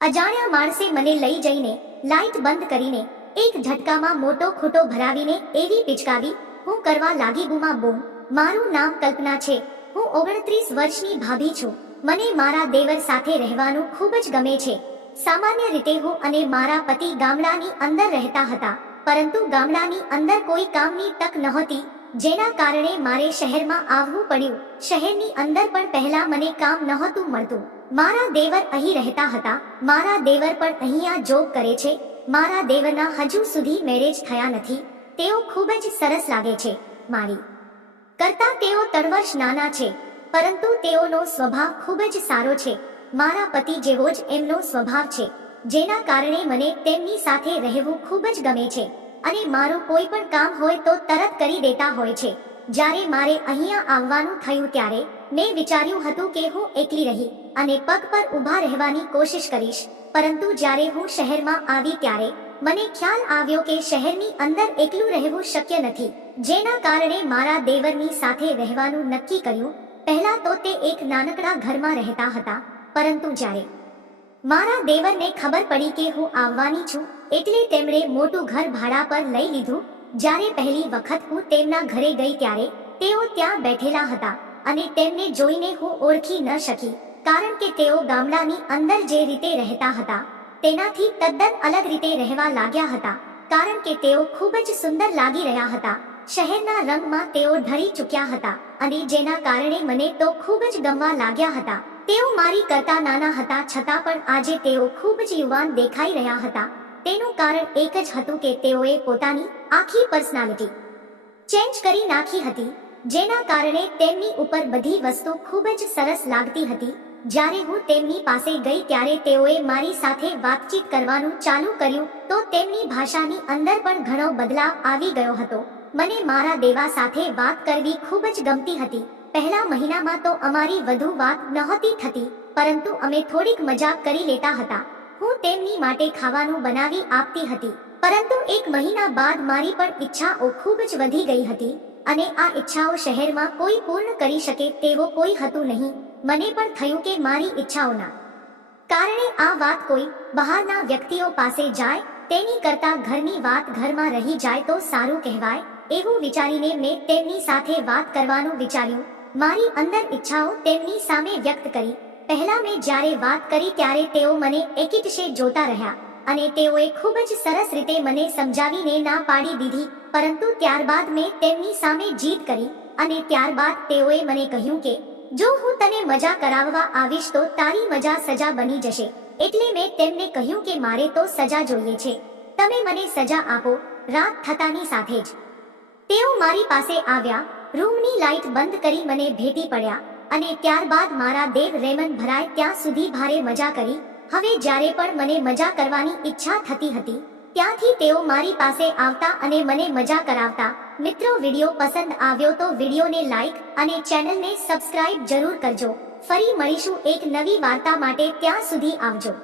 અજાણ્યા માણસે મને લઈ જઈને લાઈટ બંધ કરીને એક ઝટકામાં મોટો ખોટો ભરાવીને એવી પિચકાવી, હું કરવા લાગી ગુમા બૂમ, મારું નામ કલ્પના છે. હું ઓગણત્રીસ વર્ષની ભાભી છું. મને મારા દેવર સાથે રહેવાનું ખૂબ જ ગમે છે. સામાન્ય રીતે હું અને મારા પતિ ગામડાની અંદર રહેતા હતા, પરંતુ ગામડાની અંદર કોઈ કામની તક નહોતી, જેના કારણે મારે શહેરમાં આવવું પડ્યું. શહેરની અંદર પણ પહેલા મને કામ નહોતું મળતું. મારા દેવર અહીં રહેતા હતા. મારા દેવર પણ અહીંયા જોબ કરે છે. મારા દેવરના હજુ સુધી મેરેજ થયા નથી. તેઓ ખૂબ જ સરસ લાગે છે, મારી. કરતા તેઓ ત્રણ વર્ષ નાના છે, પરંતુ તેઓનો સ્વભાવ ખૂબ જ સારો છે. મારા પતિ જેવો જ એમનો સ્વભાવ છે, જેના કારણે મને તેમની સાથે રહેવું ખૂબ જ ગમે છે. અને મારું કોઈ પણ કામ હોય તો તરત કરી દેતા હોય છે. જ્યારે મારે અહીંયા આવવાનું થયું ત્યારે મેં વિચાર્યું હતું કે હું એકલી રહી અને પગ પર ઊભા રહેવાની કોશિશ કરીશ, પરંતુ જ્યારે હું શહેરમાં આવી ત્યારે મને ખ્યાલ આવ્યો કે શહેરની અંદર એકલું રહેવું શક્ય નથી, જેના કારણે મારા દેવરની સાથે રહેવાનું નક્કી કર્યું. પહેલા તો તે એક નાનકડા ઘરમાં રહેતા હતા, પરંતુ જ્યારે મારા દેવરને ખબર પડી કે હું આવવાની છું, એટલે તેમણે મોટું ઘર ભાડા પર લઈ લીધું. જ્યારે પહેલી વખત હું તેમના ઘરે ગઈ ત્યારે તેઓ ત્યાં બેઠેલા હતા. અને તેમને જોઈને હું ઓળખી ન શકી, કારણ કે તેઓ ગામડાની અંદર જે રીતે રહેતા હતા, તેનાથી તદ્દન અલગ રીતે રહેવા લાગ્યા હતા, કારણ કે તેઓ ખૂબ જ સુંદર લાગી રહ્યા હતા. શહેરના રંગમાં તેઓ ઢળી ચૂક્યા હતા અને જેના કારણે મને તો ખૂબ જ ગમવા લાગ્યા હતા. તેઓ મારી કરતા નાના હતા છતાં પણ આજે તેઓ ખૂબ જ યુવાન દેખાઈ રહ્યા હતા. તેનું કારણ એક જ હતું કે તેઓએ પોતાની આખી પર્સનાલિટી ચેન્જ કરી નાખી હતી. જેના કારણે તેમની ઉપર બધી વસ્તુ ખૂબ જ સરસ લાગતી હતી. જ્યારે હું તેમની પાસે ગઈ ત્યારે તેઓએ મારી સાથે વાતચીત કરવાનું ચાલુ કર્યું, તો તેમની ભાષાની અંદર પણ ઘણો બદલાવ આવી ગયો હતો. મને મારા દેવા સાથે વાત કરવી ખૂબ જ ગમતી હતી. પહેલા મહિનામાં તો અમારી વધુ વાત નહોતી થતી, પરંતુ અમે થોડીક મજાક કરી લેતા હતા. હું તેમની માટે ખાવાનું બનાવી આપતી હતી, પરંતુ એક મહિના બાદ મારી પણ ઈચ્છાઓ ખૂબ જ વધી ગઈ હતી. અને આ ઈચ્છાઓ શહેરમાં કોઈ પૂર્ણ કરી શકે તેવો કોઈ હતું નહીં. મને પણ થયું કે મારી ઈચ્છાઓના કારણે આ વાત કોઈ બહારના વ્યક્તિઓ પાસે જાય, તેની કરતા ઘરની વાત ઘરમાં રહી જાય તો સારું કહેવાય, એવું વિચારીને મેં તેમની સાથે વાત કરવાનું વિચાર્યું. મારી અંદર ઈચ્છાઓ તેમની સામે વ્યક્ત કરી. પહેલા મેં જ્યારે વાત કરી ત્યારે તેઓ મને એકીટશે જોતા રહ્યા અને તેઓએ ખૂબ જ સરસ રીતે મને સમજાવીને ના પાડી દીધી. પરંતુ ત્યારબાદ મેં તેમની સામે જીત કરી અને ત્યારબાદ તેઓએ મને કહ્યું કે, જો હું તને મજા કરાવવા આવીશ તો તારી મજા સજા બની જશે. એટલે મેં તેમને કહ્યું કે, મારે તો સજા જોઈએ છે. તમે મને સજા આપો, રાત થતાની સાથે જ. તેઓ મારી પાસે આવ્યા, રૂમની લાઇટ બંધ કરી મને ભેટી પડ્યા અને ત્યારબાદ મારા દેવ રેમન ભરાય ત્યાં સુધી ભારે મજા કરી. હવે જ્યારે પણ મને મજા કરવાની ઈચ્છા થતી હતી ત્યાંથી તેઓ મારી પાસે આવતા અને મને મજા કરાવતા. મિત્રો, વિડિયો પસંદ આવ્યો તો વિડિયોને લાઈક અને ચેનલને સબસ્ક્રાઇબ જરૂર કરજો. ફરી મળીશું એક નવી વાર્તા માટે, ત્યાં સુધી આવજો.